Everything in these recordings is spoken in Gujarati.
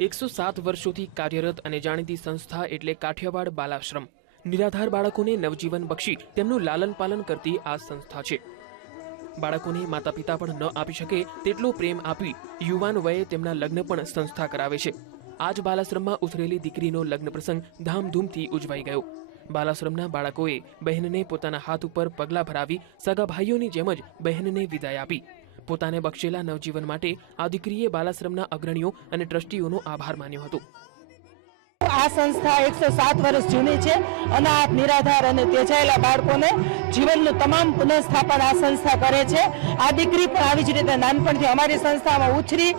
એકસો સાત વર્ષોથી કાર્યરત અને જાણીતી સંસ્થા એટલે કાઠિયાવાડ બાલાશ્રમ. નિરાધાર બાળકોને નવજીવન બક્ષી તેમનું લાલન પાલન કરતી આ સંસ્થા છે. બાળકોને માતા પિતા પણ ન આપી શકે તેટલો પ્રેમ આપી યુવાન વયે તેમના લગ્ન પણ સંસ્થા કરાવે છે. આજ બાલાશ્રમમાં ઉછરેલી દીકરીનો લગ્ન પ્રસંગ ધામધૂમથી ઉજવાઈ ગયો. બાલાશ્રમના બાળકોએ બહેનને પોતાના હાથ ઉપર પગલાં ભરાવી સગા ભાઈઓની જેમ જ બહેનને વિદાય આપી. પોતાને બક્ષેલા નવજીવન માટે આ દીકરીએ બાલાશ્રમના અગ્રણીઓ અને ટ્રસ્ટીઓનો આભાર માન્યો હતો. આ સંસ્થા એકસો સાત વર્ષ જૂની છે અનાથ નિરાધાર અને તેજાયેલા બાળકોને જીવનનું તમામ પુનઃસ્થાપન આ સંસ્થા કરે છે. આ દીકરી પણ આવી જ રીતે નાનપણથી અમારી સંસ્થામાં ઉછરી,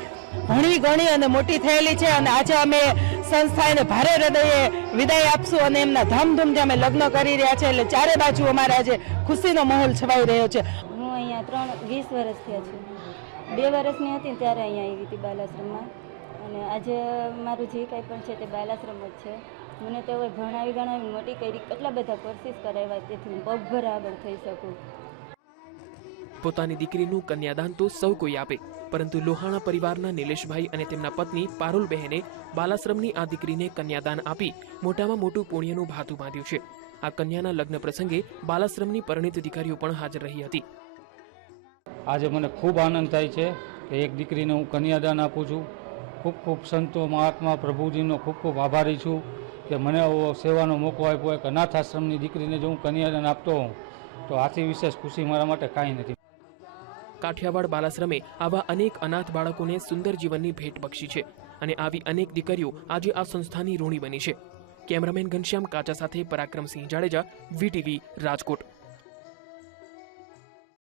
ભણી, ગણી અને મોટી થયેલી છે અને આજે અમે સંસ્થાને ભારે હૃદયે વિદાય આપશું અને એમના ધામધૂમથી અમે લગ્ન કરી રહ્યા છે. એટલે ચારે બાજુ અમારે આજે ખુશીનો માહોલ છવાઈ રહ્યો છે. અહીંયા ત્રણ, વીસ વર્ષ થયા છે. બે વર્ષની હતી ત્યારે અહીંયા આવી હતી બાલાશ્રમમાં. અને આજે મારું જે કાંઈ પણ છે તે બાલાશ્રમ જ છે. મને તો હવે ભણાવી, ગણાવી, મોટી કરી, કેટલા બધા કોર્સિસ કરાવ્યા તેથી હું પગભર આગળ થઈ શકું. પોતાની દીકરીનું કન્યાદાન તો સૌ કોઈ આપે, પરંતુ લોહાણા પરિવારના નિલેશભાઈ અને તેમના પત્ની પારુલ બહેને બાલાશ્રમની આ દીકરીને કન્યાદાન આપી મોટામાં મોટું પુણ્યનું ભાતું બાંધ્યું છે. આ કન્યાના લગ્ન પ્રસંગે બાલાશ્રમની પરિણીત દીકરીઓ પણ હાજર રહી હતી. આજે મને ખૂબ આનંદ થાય છે કે એક દીકરીને હું કન્યાદાન આપું છું. ખૂબ ખૂબ સંતો મહાત્મા પ્રભુજીનો ખૂબ ખૂબ આભારી છું કે મને આવો સેવાનો મોકો આપ્યો એક અનાથ આશ્રમની દીકરીને જો હું કન્યાદાન આપતો હોઉં, તો આથી વિશેષ ખુશી મારા માટે કાંઈ નથી. કાઠિયાવાડ બાલાશ્રમે આવા અનેક અનાથ બાળકોને સુંદર જીવનની ભેટ બક્ષી છે અને આવી અનેક દીકરીઓ આજે આ સંસ્થાની ઋણી બની છે. કેમેરામેન ઘનશ્યામ કાચા સાથે પરાક્રમસિંહ જાડેજા, વીટીવી રાજકોટ.